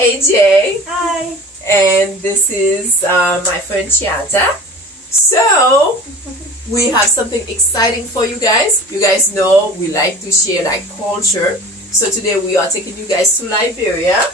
AJ. Hi. And this is my friend Chiata. So, we have something exciting for you guys. You guys know we like to share like culture. So today we are taking you guys to Liberia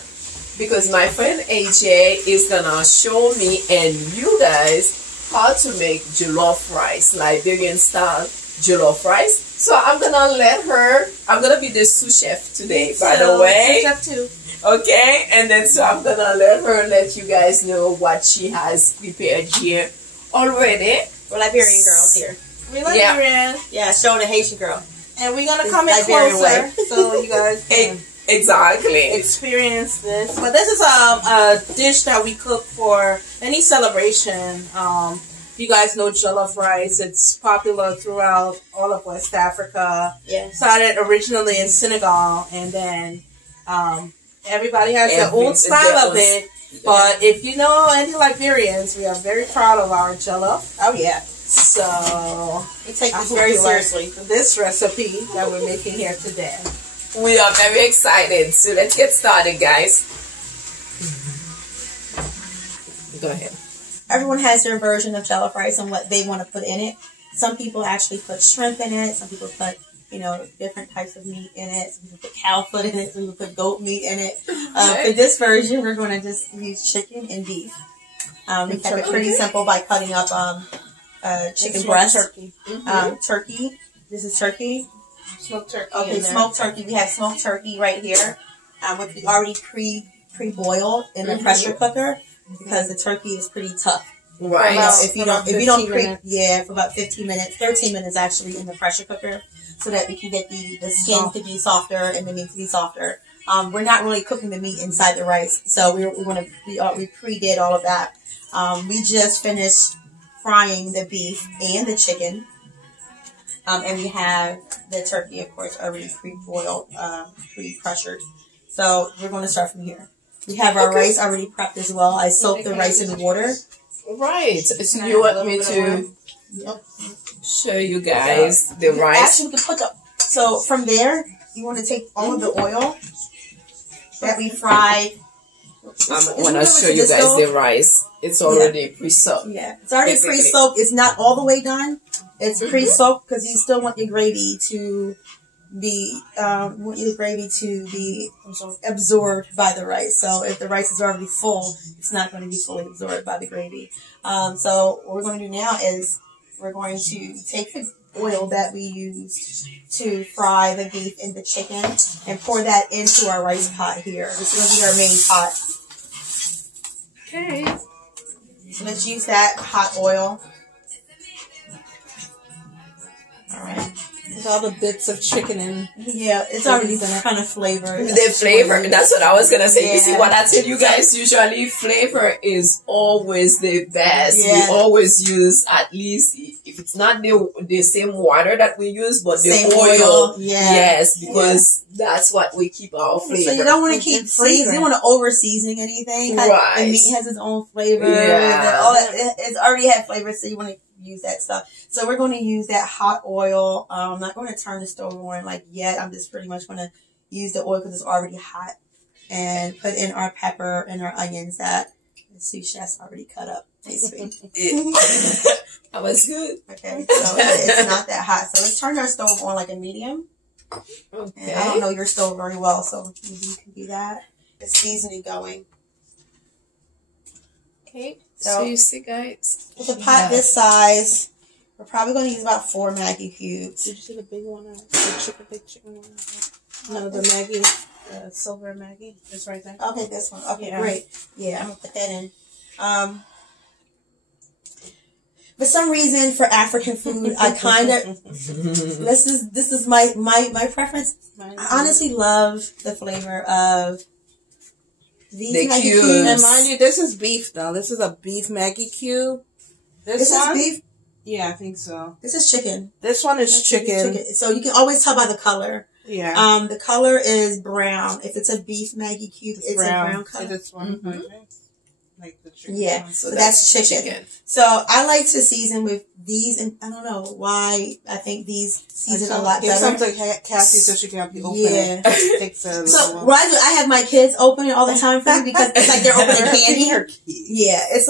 because my friend AJ is gonna show me and you guys how to make jollof rice, Liberian style jollof rice. So I'm gonna be the sous chef today, by the way. Sous chef too. Okay, and then so I'm gonna let you guys know what she has prepared here already. We're Liberian girls here. We're Liberian. Yeah, showing a Haitian girl. And we're gonna come in Liberian closer way. so you guys can Exactly. experience this. But this is a dish that we cook for any celebration. You guys know jollof rice. It's popular throughout all of West Africa. Yeah. Started originally in Senegal, and then everybody has their own style of it. But if you know any Liberians, we are very proud of our jollof. Oh yeah. So We take I this hope very you like seriously. this recipe that we're making here today. We are very excited. So let's get started, guys. Go ahead. Everyone has their version of jollof rice and what they want to put in it. Some people actually put shrimp in it. Some people put, different types of meat in it. Some people put cow foot in it. Some people put goat meat in it. For this version, we're going to just use chicken and beef. We kept it pretty simple by cutting up chicken breast. Turkey. Turkey. This is turkey. Smoked turkey. Okay, smoked turkey. We have smoked turkey right here, which we already pre-boiled in the pressure cooker because the turkey is pretty tough. Right. If you don't for about 15 minutes, 13 minutes actually in the pressure cooker, so that we can get the skin to be softer and the meat to be softer. We're not really cooking the meat inside the rice, so we pre-did all of that. We just finished frying the beef and the chicken. And we have the turkey, of course, already pre-boiled, pre-pressured. So we're going to start from here. We have our rice already prepped as well. I soaked the rice in water. Right. So you want me to show you guys the rice? Actually, so from there, you want to take all of the oil that we fried. I want to show you guys the rice. It's already pre-soaked. Yeah, it's already pre-soaked. It's not all the way done. It's pre-soaked because you still want your gravy to be absorbed by the rice. So if the rice is already full, it's not going to be fully absorbed by the gravy. So what we're going to do now is we're going to take the oil that we used to fry the beef and the chicken and pour that into our rice pot here. This is going to be our main pot. Okay. So let's use that hot oil. Alright. There's all the bits of chicken in. Yeah, it's already kind of flavored. The flavor, that's what I was going to say. Yeah. You see what I tell you guys, usually flavor is always the best. Yeah. We always use at least, if it's not the same water that we use, but the same oil. Yeah. Yes, because that's what we keep our flavor. So you don't want to keep seasoning. You don't want to over seasoning anything. Right. The meat has its own flavor. Yeah. All that, it's already had flavor, so you want to use that stuff. So we're going to use that hot oil. I'm not going to turn the stove on yet. I'm just pretty much going to use the oil because it's already hot, and put in our pepper and our onions that the sous chef's already cut up. That was good. Okay, so it's not that hot. So let's turn our stove on like a medium. Okay. And I don't know your stove very well, so maybe you can do that. The seasoning going. Okay. So you see, guys, with a pot this size, we're probably going to use about 4 Maggi cubes. Did you see the big one? The big chicken one? No, the Maggi, silver Maggi. It's right there. Okay, this one. Okay, great. Yeah, I'm gonna put that in. For some reason, for African food, I kind of this is my preference. I honestly love the flavor of these Maggi cubes. And mind you, this is beef though. This is a beef Maggi cube. This is beef? Yeah, I think so. This is chicken. This one is chicken. So you can always tell by the color. Yeah. The color is brown. If it's a beef Maggi cube, it's brown. A brown color. This one. like the chicken. Yeah, so that's chicken. So I like to season with these, and I don't know why I think these season a lot better. It sounds like Cassie so she can help you open it. It takes a so what I do, I have my kids open it all the time for me because it's like they're opening candy. Yeah, it's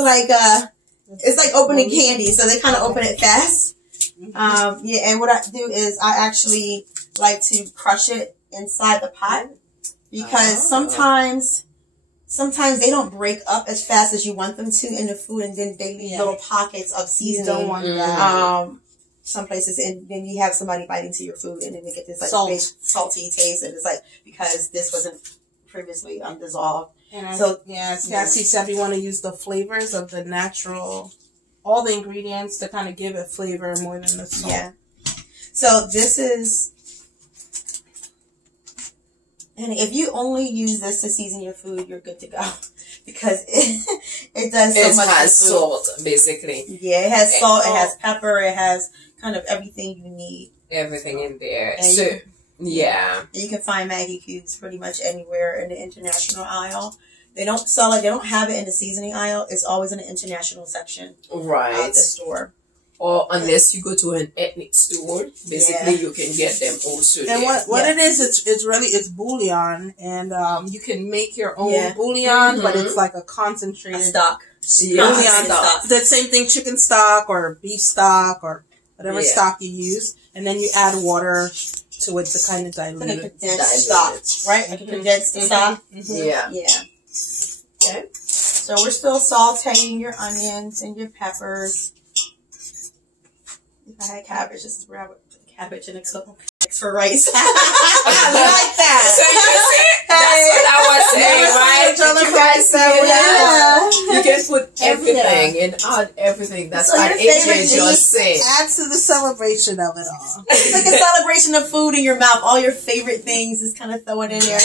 like opening candy, so they kind of open it fast. Yeah, and what I do is I actually like to crush it inside the pot because sometimes they don't break up as fast as you want them to in the food, and then they leave little pockets of seasoning. You don't want that. Some places, and then you have somebody bite into your food, and then they get this like big salty taste, and it's like because this wasn't previously dissolved. And so as Cassie said, we want to use the flavors of the natural, all the ingredients to kind of give it flavor more than the salt. Yeah. So this is. And if you only use this to season your food, you're good to go. Because it does so much. It has salt, basically. Yeah, it has salt, it has pepper, it has kind of everything you need. Everything in there. And so, you can find Maggi cubes pretty much anywhere in the international aisle. They don't sell it, they don't have it in the seasoning aisle. It's always in the international section of the store. Or unless you go to an ethnic store, basically you can get them also. And what it is, it's bouillon, and you can make your own bouillon, but it's like a concentrated stock. Bouillon stock. The same thing, chicken stock or beef stock or whatever stock you use, and then you add water to it to kind of dilute it. Like a condensed stock, right? Like a condensed stock. Yeah. Okay. So we're still sauteing your onions and your peppers. If I had cabbage, this is where I would put the cabbage in a cup for rice. I like that. So you see, that's what I was saying, right? You guys see, you can put everything and add everything. That's what AJ just said. Add to the celebration of it all. It's like a celebration of food in your mouth. All your favorite things is kind of throwing in there.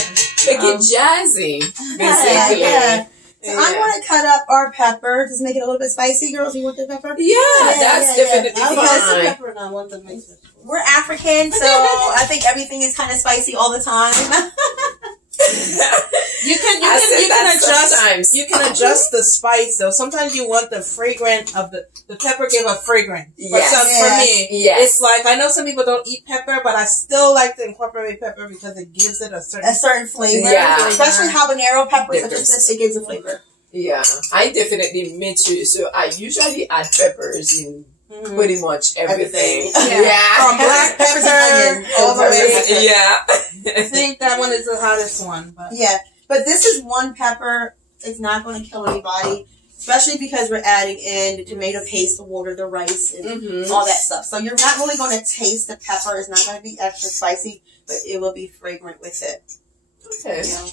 Make it jazzy, basically. Yeah. So I'm going to cut up our pepper. Just make it a little bit spicy, girls. You want the pepper? That's definitely fine. Because pepper and I want the mix. We're African, so I think everything is kind of spicy all the time. You can adjust the spice though. Sometimes you want the fragrant of the pepper give a fragrance. Yes. For me, it's like I know some people don't eat pepper, but I still like to incorporate pepper because it gives it a certain flavor. Yeah. Especially habanero pepper, such as this, it gives a flavor. Yeah, I definitely me too. So I usually add peppers in pretty much everything. From black pepper all the way. Yeah. I think that one is the hottest one. But. Yeah, but this is one pepper. It's not going to kill anybody, especially because we're adding in the tomato paste, the water, the rice, and all that stuff. So you're not really going to taste the pepper. It's not going to be extra spicy, but it will be fragrant with it. Okay. Yeah.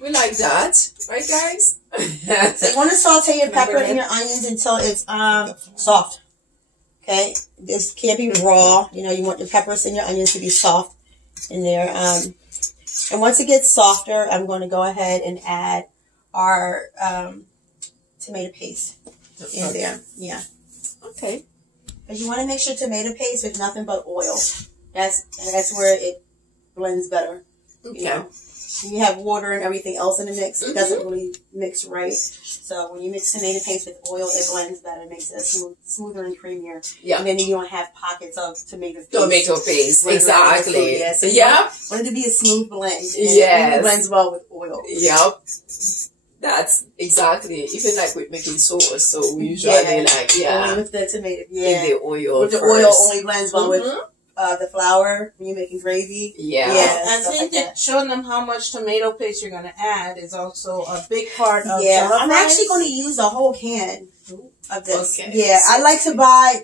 We like that, right, guys? So you want to saute your pepper and your onions until it's soft. Okay, this can't be raw. You know, you want your peppers and your onions to be soft in there. And once it gets softer, I'm going to go ahead and add our tomato paste in there. Yeah. Okay. But you want to make sure tomato paste with nothing but oil. That's where it blends better. Okay. You know? You have water and everything else in the mix. It doesn't really mix right. So when you mix tomato paste with oil, it blends better. It makes it smoother and creamier. Yeah. And then you don't have pockets of tomato paste. Tomato paste, exactly. Yeah. So want it to be a smooth blend. Yes. It blends well with oil. Yep. That's exactly. Even like with making sauce, so we usually only with the tomato. Yeah. In the oil. With the oil only blends well with the flour when you're making gravy. Yeah. I think that showing them how much tomato paste you're going to add is also a big part of jollof rice. I'm actually going to use a whole can of this. Okay. Yeah, I like to buy,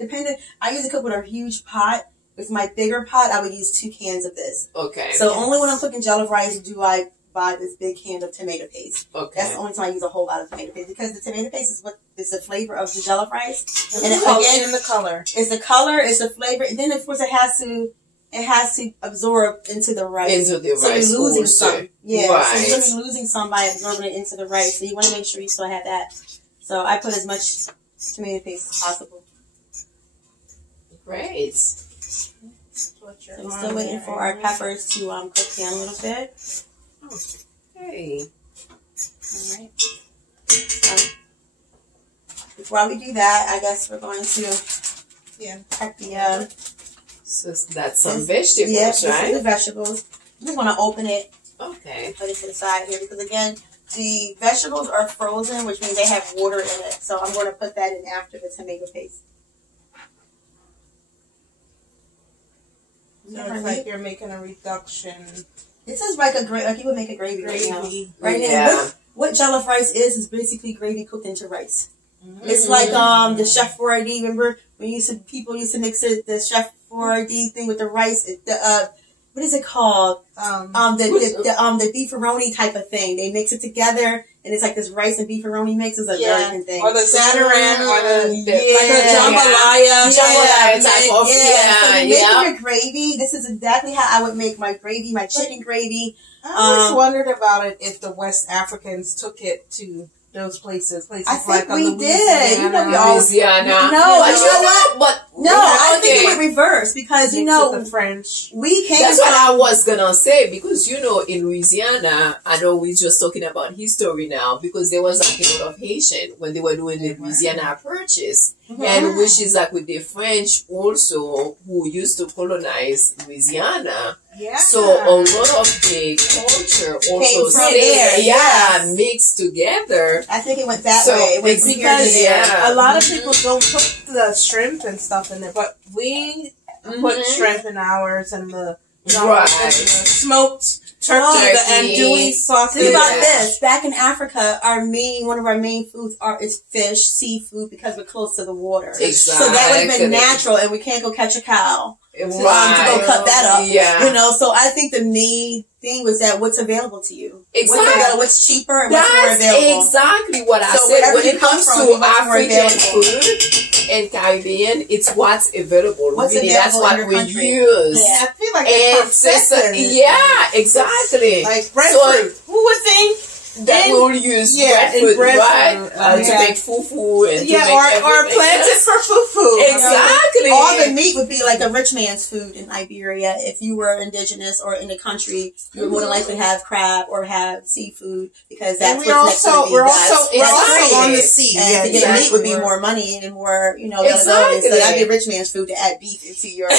I usually cook with a huge pot. With my bigger pot, I would use 2 cans of this. Okay. So only when I'm cooking jollof rice do I buy this big can of tomato paste. Okay. That's the only time I use a whole lot of tomato paste because the tomato paste is what is the flavor of the jollof rice. And again, the color. It's the color, it's the flavor. And then of course it has to absorb into the rice. Into the so rice. you're losing some. Yeah. Right. So you're going to be losing some by absorbing it into the rice. So you want to make sure you still have that. So I put as much tomato paste as possible. Great. So I'm still waiting for our peppers to cook down a little bit. Okay. All right. while we do that, I guess we're going to pack the So that's some vegetables, yeah, right? this is the vegetables. I just want to open it. Okay. Put it to the side here because again, the vegetables are frozen, which means they have water in it. So I'm going to put that in after the tomato paste. So it's like you're making a reduction. This is like you would make a gravy right now. Right Yeah. now, what jollof rice is basically gravy cooked into rice. It's like the chef Boyardee. Remember when people used to mix the chef Boyardee thing with the rice? What is it called? The beefaroni type of thing. They mix it together, and it's like this rice and beefaroni mix. It's a American thing. Or the zataran, or the jambalaya. Jambalaya type of. So making your gravy. This is exactly how I would make my gravy, my chicken gravy. I always wondered about it if the West Africans took it to those places. I think like we did. You know, we always Louisiana. No, but you know what? But I think it would reverse because the French. We came. That's what I was gonna say because in Louisiana, I know we're just talking about history now because there was like a lot of Haitian when they were doing the Louisiana Purchase, and which is like with the French also who used to colonize Louisiana. Yeah. So a lot of the culture also mixed together. I think it went that way. It went because a lot of people don't put the shrimp and stuff in it, but we put shrimp in ours and the smoked turkey, the andouille sausage. Think about this. Back in Africa, one of our main foods is fish, seafood, because we're close to the water. Exactly. So that would have been natural, and we can't go catch a cow. To go cut that up. Yeah. So I think the main thing was that what's available to you. Exactly. What's cheaper and what's more available. That's exactly what I said. When it comes to African food and Caribbean, it's what's available. That's what we use. Yeah, I feel like it's exactly. Like breadfruit. Who would think that we'll use breadfruit, right? To make fufu and or planted for fufu. Exactly. All the meat would be like a rich man's food in Liberia. If you were indigenous or in the country, you would more than likely have crab or have seafood because that's what's next to the meat. We're also on the sea. And to get meat would be more money and more, availability. So that'd be rich man's food to add beef into your.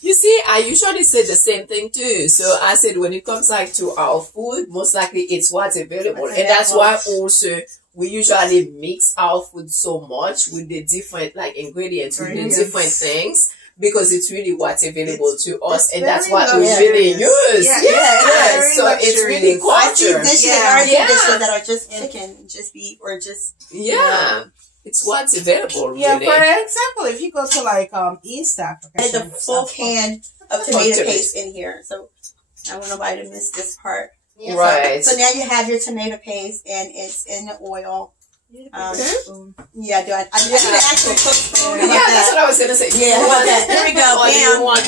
You see, I usually say the same thing too. So I said when it comes like to our food, most likely it's what's available. And that's why also we usually mix our food so much with the different ingredients, with the different things. Because it's really what's available to us, and that's what we really use. So it's really culture. I see dishes that are just chicken, just beef, or just it's what's available. Really. Yeah, for example, if you go to East Africa, there's a full can of tomato paste in here, so I want nobody to miss this part. Yeah, right. So now you have your tomato paste, and it's in the oil. I do the actual cooked spoon. That's what I was gonna say. Yeah, how about that? There we go.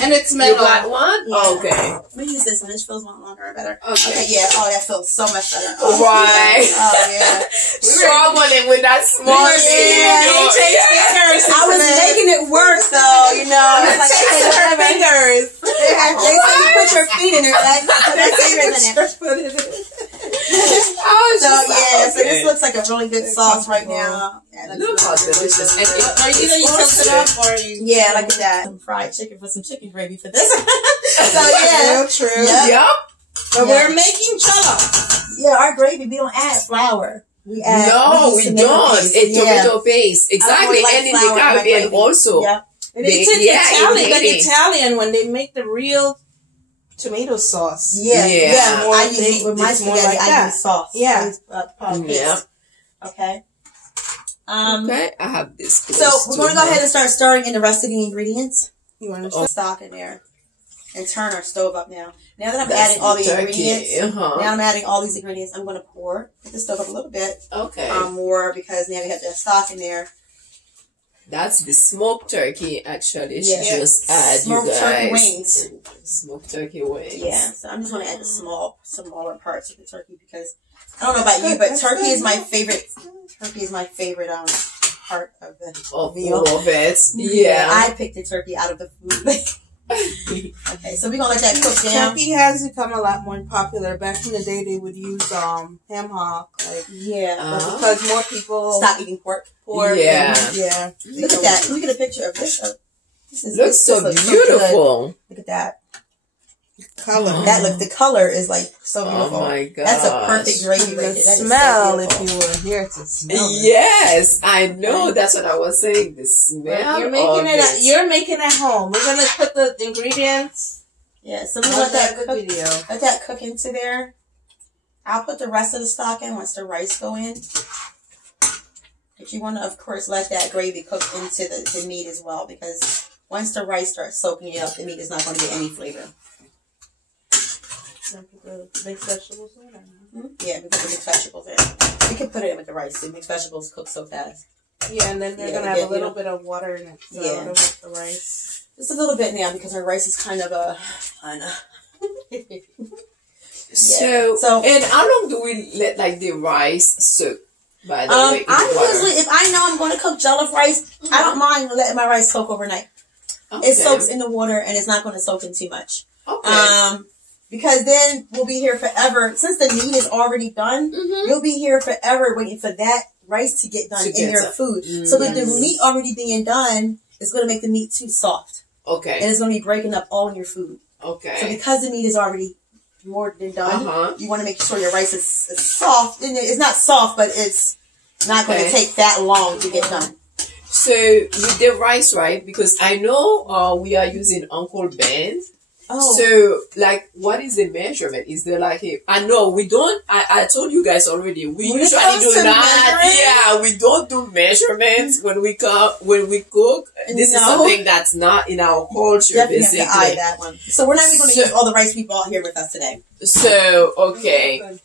And it's metal. You got one? Yeah. Okay. Let me use this one. This feels longer or better. Okay. Oh, that feels so much better. Right. Struggling with that small fingers. I was making it work though, It's like her fingers. They say you put your feet in it, right? Put their fingers in it. So this looks like a really good sauce right now. Look how delicious. And are you going to toast it up or are you? Yeah, like that. Some fried chicken for some chicken gravy for this. Real true. Yep. But we're making jollof. Yeah, our gravy, we don't add flour. We add we don't. It's tomato paste. Exactly. And in the Caribbean also. Yeah. It's Italian when they make the real tomato sauce. I use with my spaghetti. I use sauce. Okay. I have this. So we're going to go ahead and start stirring in the rest of the ingredients. You want to put stock in there and turn our stove up now. Now that I'm adding all the ingredients, I'm going to put the stove up a little bit. Okay. More because now we have the stock in there. That's the smoked turkey, actually. Just add, smoked turkey wings. Smoked turkey wings. Yeah, so I'm just going to add the smaller parts of the turkey because I don't know about you, but turkey is my favorite. Turkey is my favorite part of the meal. All of it. Yeah. I picked the turkey out of the food. Okay, so we're gonna let that cook down. Turkey has become a lot more popular. Back in the day, they would use ham hock, but because more people stop eating pork. Yeah. Look at that. Look at a picture of this. Looks so beautiful. Look at that. Color. The color is like so beautiful. Oh my god. That's a perfect gravy right there. The smell, if you were here to smell it. Yes, I know. That's what I was saying. The smell. You're making it. You're making it home. We're gonna put the ingredients. Yeah, so we let that cook into there. I'll put the rest of the stock in once the rice go in. But you want to, of course, let that gravy cook into the meat as well, because once the rice starts soaking it up, the meat is not going to get any flavor. Put the mixed vegetables in? Yeah, we put the mixed vegetables in. We can put it in with the rice. The mixed vegetables cook so fast. Yeah, and then they're going to have a little bit of water in it. So with the rice. Just a little bit now, because our rice is kind of So, and how long do we let the rice soak? By the way, usually, if I know I'm going to cook jollof rice, I don't mind letting my rice soak overnight. Okay. It soaks in the water, and it's not going to soak in too much. Okay. Because then we'll be here forever. Since the meat is already done, you'll be here forever waiting for that rice to get done in your food. So that the meat already being done is going to make the meat too soft. Okay. And it's going to be breaking up all in your food. Okay. So because the meat is already more than done, you want to make sure your rice is soft. And it's not soft, but it's not going to take that long to get done. So with the rice, right? Because I know we are using Uncle Ben's. Oh. So, what is the measurement? Is there I know we don't, I told you guys already, we usually do not, we don't do measurements when we cook. This is something that's not in our culture, basically. Have to eye that one. So we're not even going to use all the rice we bought here with us today. So, okay.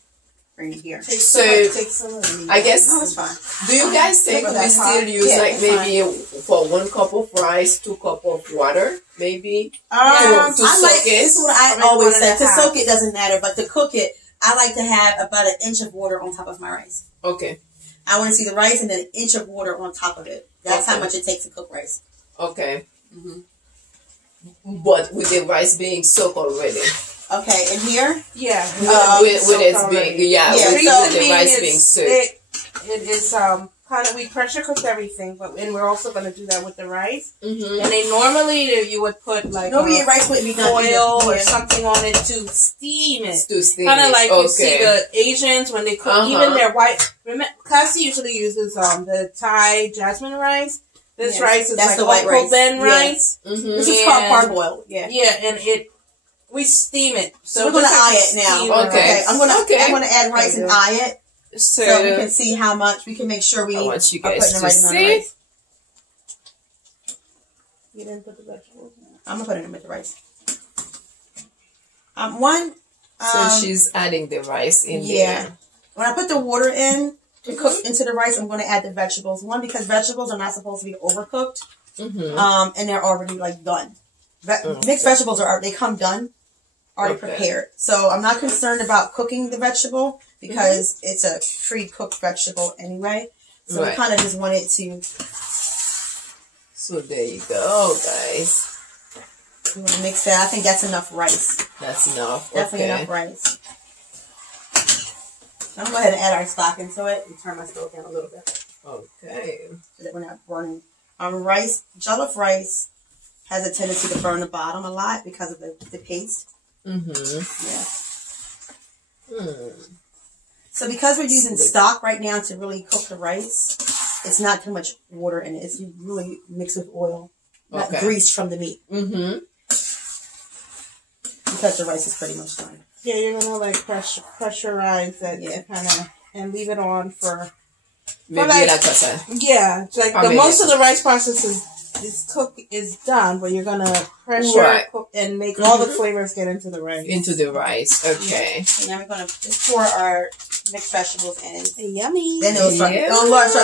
Bring it here. Take some of the I guess, that's fine. Do you guys think we still use maybe for 1 cup of rice, 2 cups of water? Maybe to soak it. This is what I always say. To soak it doesn't matter, but to cook it, I like to have about 1 inch of water on top of my rice. Okay. I want to see the rice and then 1 inch of water on top of it. That's how much it takes to cook rice. Okay. But with the rice being soaked already. Okay, and here? Yeah. With it being, with the rice being soaked. It is kind of, we pressure cooked everything, and we're also going to do that with the rice. And they normally, you would put rice wouldn't be done oil or something on it to steam it. Kind of like you see the Asians when they cook, even their white. Cassie usually uses the Thai jasmine rice. This rice is that's like Uncle Ben rice. This is called parboiled. Yeah, and we steam it. So we're gonna eye it now. Okay. I'm gonna add rice and eye it. So we can see how much. We can make sure we I want you are guys putting the to rice on the rice. You didn't put the vegetables in. I'm gonna put it in with the rice. So she's adding the rice in there. Yeah. When I put the water in to cook into the rice, I'm going to add the vegetables. One, because vegetables are not supposed to be overcooked, and they're already done. Mixed vegetables they come done, already prepared. So I'm not concerned about cooking the vegetable because it's a pre-cooked vegetable anyway. So we kind of just want it to. So there you go, guys. You want to mix that. I think that's enough rice. That's enough. Definitely enough rice. I'm going to go ahead and add our stock into it and turn my stove down a little bit. Okay. So that we're not burning. Jollof rice has a tendency to burn the bottom a lot because of the paste. So because we're using stock right now to really cook the rice, it's not too much water in it. It's really mixed with oil, not grease from the meat. Because the rice is pretty much done. Yeah, you're gonna pressurize that kind of and leave it on for maybe most of the rice process is done, but you're gonna pressure cook and make all the flavors get into the rice. Okay. And now we're gonna just pour our mixed vegetables in. Yummy. Then it'll start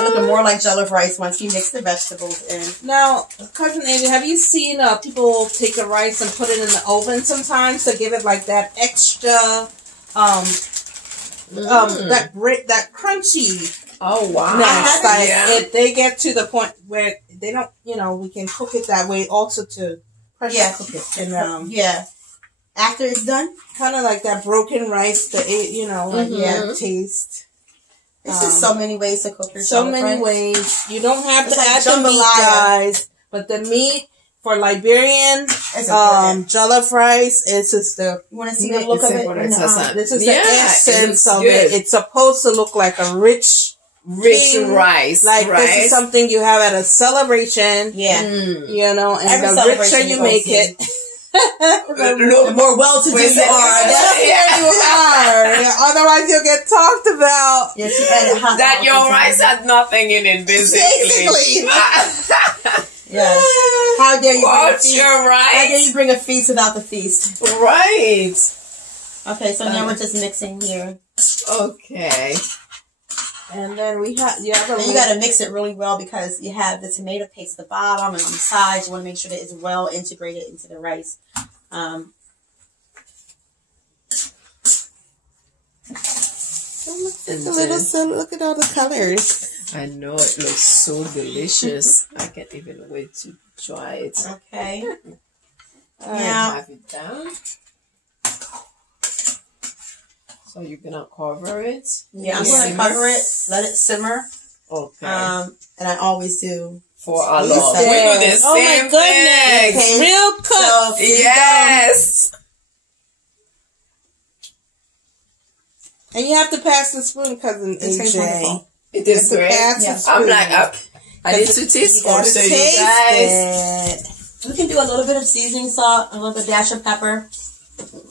looking more like jollof rice once you mix the vegetables in. Now, Cousin Amy, have you seen people take the rice and put it in the oven sometimes to give it that extra that crunchy? Oh wow! If they get to the point where they don't, we can cook it that way also to Yeah. cook it. And yeah. After it's done, kind of like that broken rice, taste. There's just so many ways to cook your So jollof many rice. ways. You don't have It's to like add the meat, jambalaya. guys. But the meat for Liberian jollof rice is just the. You want to see the look of it? This is the essence of it. It's supposed to look like a rich rice. Like this is something you have at a celebration. Yeah. You know, and Every the richer you make it. The more well-to-do you are. That's where you are. Yeah, otherwise, you'll get talked about. Yes, you added hot that your rice had nothing in it, basically. Yes. How dare you bring a What's feast? your rice? How dare you bring a feast without the feast? Right. Okay, so now we're just mixing here. Okay. And then we have, you got to mix it really well because you have the tomato paste at the bottom and on the sides. You want to make sure that it's well integrated into the rice. Look at all the colors. I know it looks so delicious. I can't even wait to try it. Okay. Now have it down. So you're gonna cover it? Yeah, I'm gonna cover it. Let it simmer. Okay. And I always do. For our love. We do the same my goodness. thing. Real cook. So, Yes. And you have to pass the spoon, cousin AJ. It is great. I'm like, I need to taste for so you guys. We can do a little bit of seasoning salt, a little bit dash of pepper.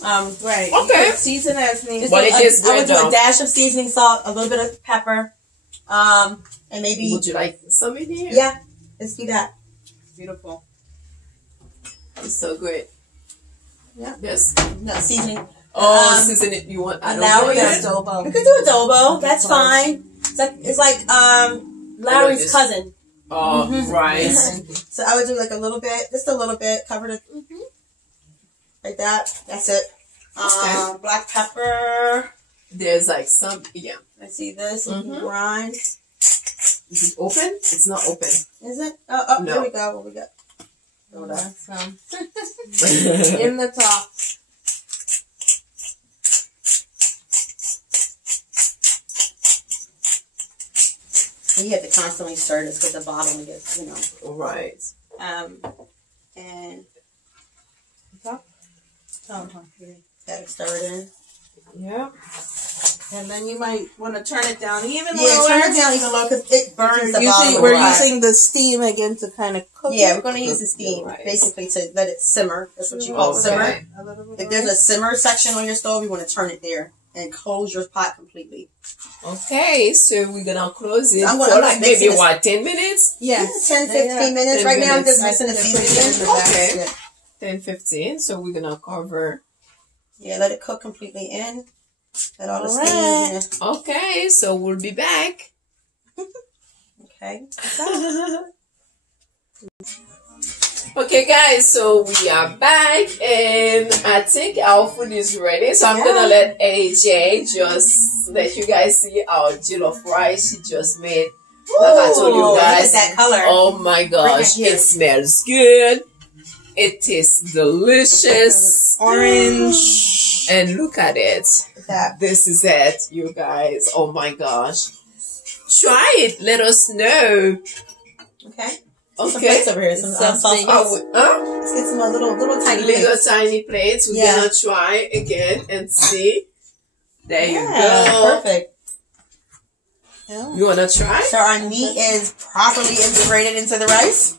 Right. Okay. Season as needed. But it is good, I would do a dash of seasoning salt, a little bit of pepper, and maybe. Would you like some in here? Yeah. Let's do that. Beautiful. It's so good. Yeah. Yes. No seasoning. Season it. You want? Now we're gonna adobo. We could do adobo. That's fine. It's like Larry's cousin. Oh, right. So I would do like a little bit, just a little bit, cover it like that. That's it. Black pepper. There's like some, yeah. Let's see this. Grind. Is it open? It's not open. Is it? Oh, No. There we go. What we got? Hold on. In the top. You have to constantly stir this because the bottom gets, Right. And top. Gotta stir it in. Yeah. And then you might want to turn it down even Yeah, lower. turn it down even lower because it burns the bottom. We're using the steam again to kind of cook it. Yeah, we're going to use the steam basically to let it simmer. That's what you call simmer. If there's a simmer section on your stove, you want to turn it there and close your pot completely. Okay, so we're gonna close it I'm for like maybe 10 minutes? Yes. 10, 15 minutes. 10 right now I'm minutes. just mixing the seasoning. Okay. 10, 15. So we're gonna cover. Yeah, let it cook completely in. Let all the steam. Okay, so we'll be back. Okay. Okay, guys, so we are back, and I think our food is ready. So I'm gonna let AJ just let you guys see our jollof rice she just made. Like I told you guys, look at that color. Oh my gosh, it smells good. It tastes delicious, orange, and look at it. This is it, you guys. Oh my gosh, try it. Let us know. Okay. Okay. Some plates over here. Some Let's get some little tiny plates. Tiny plates. We're gonna try again and see. There you go. Perfect. You wanna try? So our meat is properly integrated into the rice.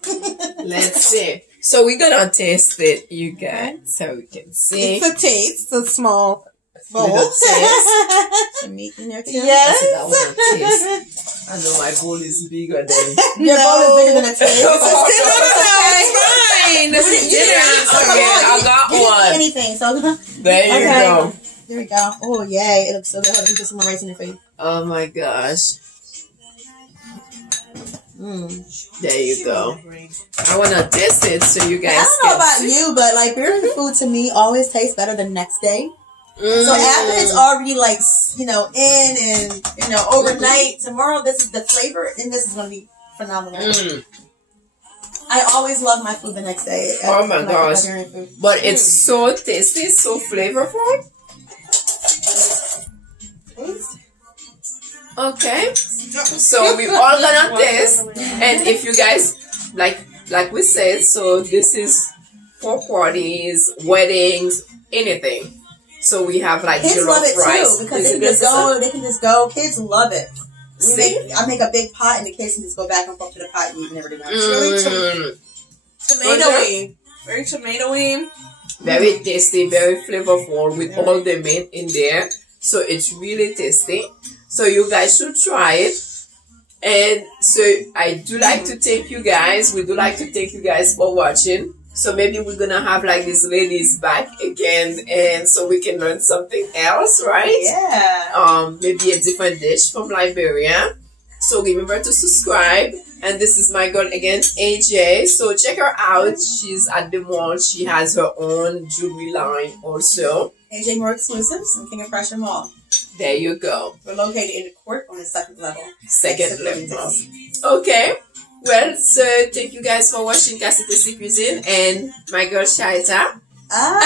Let's see. So we're gonna taste it, you guys, so we can see. It's a taste. A small bowl. Little taste. Some meat in there too. Yes. I want to taste. I know my bowl is bigger than. Your bowl is bigger than a taste. It's fine. I got one. Anything. So There you go. There we go. Oh yay! It looks so good. Let me put some more rice in it for you. Oh my gosh. There you go. I want to taste it so you guys I don't know about you, but Liberian food to me always tastes better the next day. So after it's already in and overnight, tomorrow this is the flavor and this is going to be phenomenal. I always love my food the next day. Oh my gosh. But it's so tasty, so flavorful. Okay. So we all gonna taste. And if you guys, like we said, so this is for parties, weddings, anything. So we have like kids love it rice. too because they can just go. Kids love it. I make a big pot and the kids can just go back and forth to the pot and eat and everything. It's really tomatoey. Very tomatoey. Very tasty, very flavorful with all the meat in there. So it's really tasty. So you guys should try it. And so I do like to thank you guys. We do like to thank you guys for watching. So maybe we're gonna have like these ladies back again, and so we can learn something else, right? Yeah. Maybe a different dish from Liberia. So remember to subscribe. And this is my girl again, AJ. So check her out. She's at the mall. She has her own jewelry line also. AJ More Exclusives in King of Prussia Mall. There you go. We're located in the court on the second level. Second level. Okay. Well, so thank you guys for watching Cassette Cuisine and my girl Shaita. I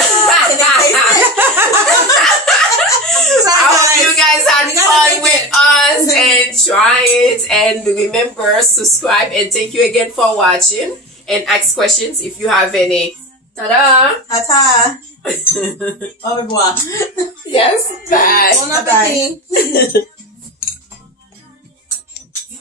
hope you guys had fun with us and try it. And remember, subscribe, and thank you again for watching. And ask questions if you have any. Ta-da! Ta-ta! Au revoir. Yes, bye. Bon appétit.